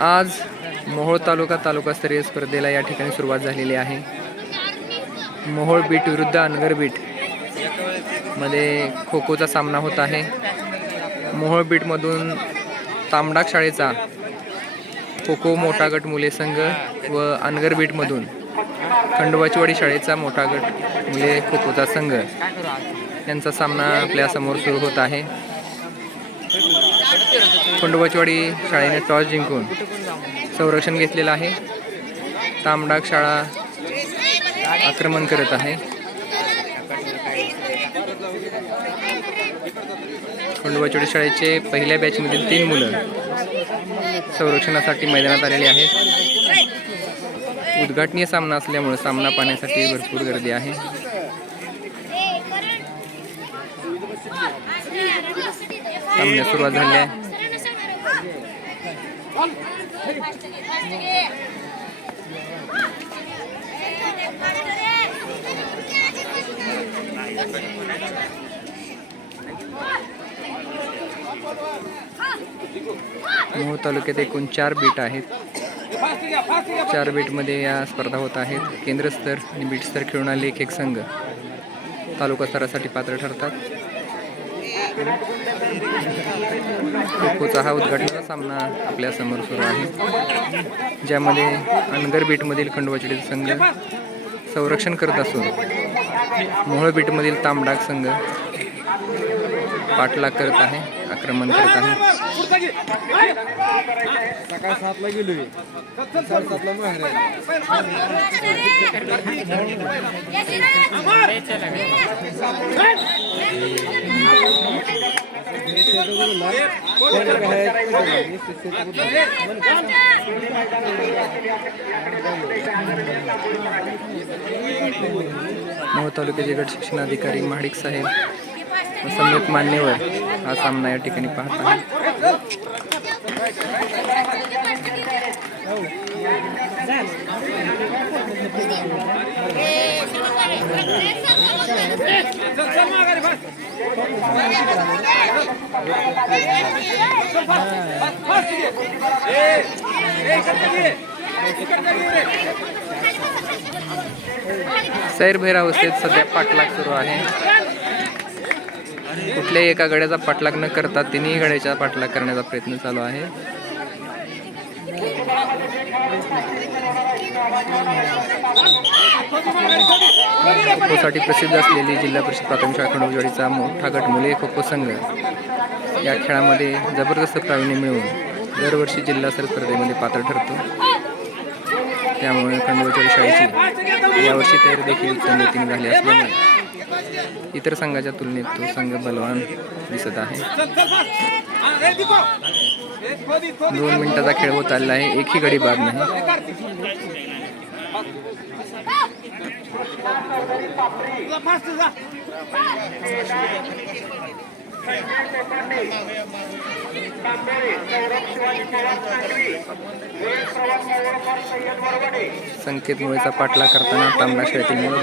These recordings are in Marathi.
आज मोहोळ तालुका तालुकास्तरीय स्पर्धेला या ठिकाणी सुरुवात झालेली आहे. मोहोळ बीट विरुद्ध अनगर बीटमध्ये खो खोचा सामना होत आहे. मोहोळ बीटमधून तांबडाक शाळेचा खो खो मोठा गट मुले संघ व अनगर बीटमधून खंडोबाचीवाडी शाळेचा मोठा गट मुले खो खोचा संघ यांचा सामना आपल्यासमोर सुरू होत आहे. खंडोबाचीवाडी शाळेने टॉस जिंकून संरक्षण घेतलेलं आहे. तांबडाक शाळा आक्रमण करत आहे. खंडोबाचीवाडी शाळेचे पहिल्या बॅचमधील तीन मुलं संरक्षणासाठी मैदानात आलेली आहेत. उद्घाटनीय सामना असल्यामुळे सामना पाहण्यासाठी भरपूर गर्दी आहे. सामन्यास सुरुवात झाली आहे. मोहोळ तालुक्यात एकूण चार बीट आहेत. चार बीटमध्ये या स्पर्धा होत आहेत. केंद्रस्तर आणि बीट स्तर खेळून आले एक एक संघ. तालुका स्तरासाठी पात्र ठरतात. खोचा हा उद्घाटनाचा सामना आपल्यासमोर सुरू आहे ज्यामध्ये अनगर बीटमधील खंडोबाचीचा संघ संरक्षण करत असून मोहळ बीटमधील तांबडाक संघ पाठलाग करत आहे आक्रमण करत आहे. सकाळ मोहोळ तालुक्याचे गट शिक्षणाधिकारी महाडिक साहेब व मान्यवर हा सामना या ठिकाणी पाहत आहे सैरभैर अवस्थेत सध्या पाठलाग सुरू आहे. कुठल्याही एका गड्याचा पाठलाग न करता तिन्ही गड्याचा पाठलाग करण्याचा प्रयत्न चालू आहे. खो खोसाठी प्रसिद्ध असलेली जिल्हा परिषद प्राथमिक शाळा खंडोबावाडीचा मोठा गट मुले खो खो संघ. या खेळामध्ये जबरदस्त प्रावीण्य मिळवून दरवर्षी जिल्हा स्पर्धेमध्ये पात्र ठरतो. त्यामुळे खंडोबाचोरी शाळेची यावर्षी तयारी देखील उत्तम रीतीने झाली असल्यामुळे इतर संघाच्या तुलनेत तो संघ बलवान दिसत आहे. दोन मिनिटाचा खेळ होत आलेला आहे. एकही गडी बाद नाही. संकेत मुळेचा पाठला करताना तांबडा शाळेतील मुळे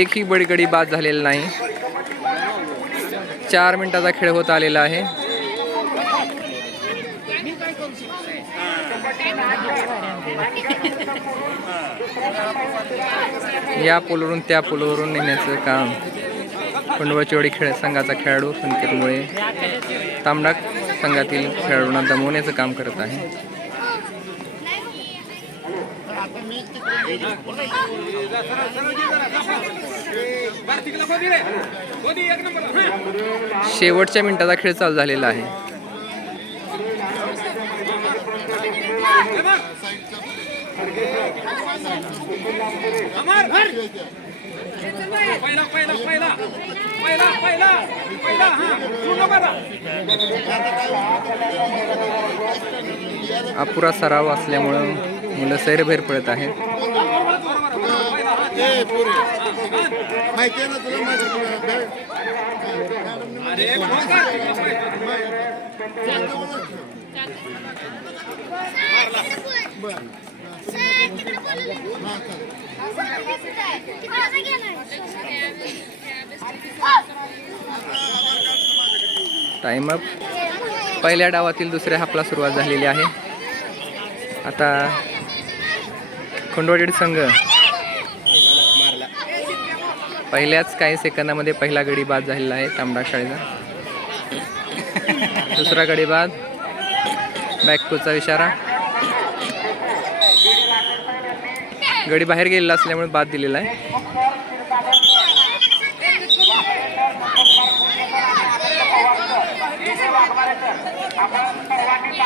एकही बळीकडी बाद झालेला नाही. चार मिनिटाचा खेळ होत आलेला आहे. या पुलवरून त्या पुलवरून नेण्याचं काम खंडोबाचीवाडी खेळ संघाचा खेळाडू संकेतमुळे. तांबडा संघातील खेळाडूंना दमवण्याचं काम करत आहे. शेवटच्या मिनिटाचा खेळ चालू झालेला आहे. पहिला पहिला पहिला पहिला पहिला पहिला हा पूर्ण करा अपुरा सराव असल्यामुळं मुलं सैरभैर पडत आहेत. माहिती आहे ना तुला? माहिती अरे टाइम अप पहिल्या डावातील दुसऱ्या हाफला सुरुवात झालेली आहे. आता खंडवाडी संघ पहिल्याच काही सेकंदामध्ये पहिला गडी बाद झालेला आहे तांबडा शाळेचा. दुसरा गडी बाद बॅकपूचा इशारा. गडी बाहेर गेलेला असल्यामुळे बाद दिलेला आहे.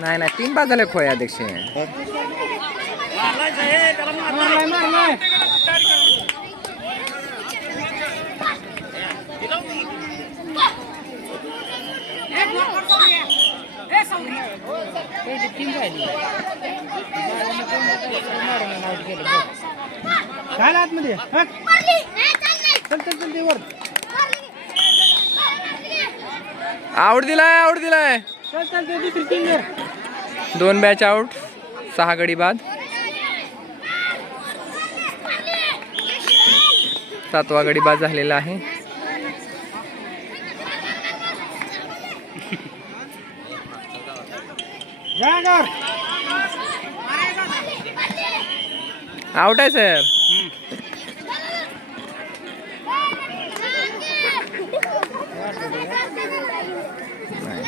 नाही नाही तीन बाद झाले खोय अध्यक्ष. काय आतमध्ये? चल चल चल ते वर. आऊट दिलाय आऊट दिलाय. दोन बॅच आउट सहा गडी बाद. सातवा गडी बाद झालेला आहे. आउट आहे सर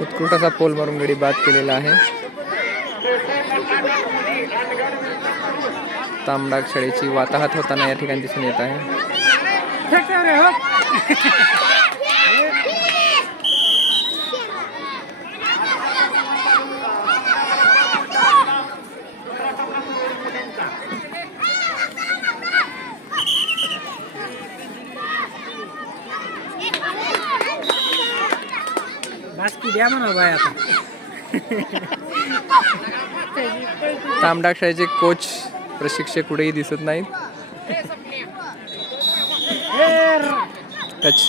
उत्कृष्ट असा पोल मारून गडी बाद केलेला आहे. तांबडा शाळेची वाताहत होताना या ठिकाणी दिसून येत आहे. बासकी द्या म्हणा बाय आता. तांबडा शाळेचे कोच प्रशिक्षक कुठेही दिसत नाहीत. टच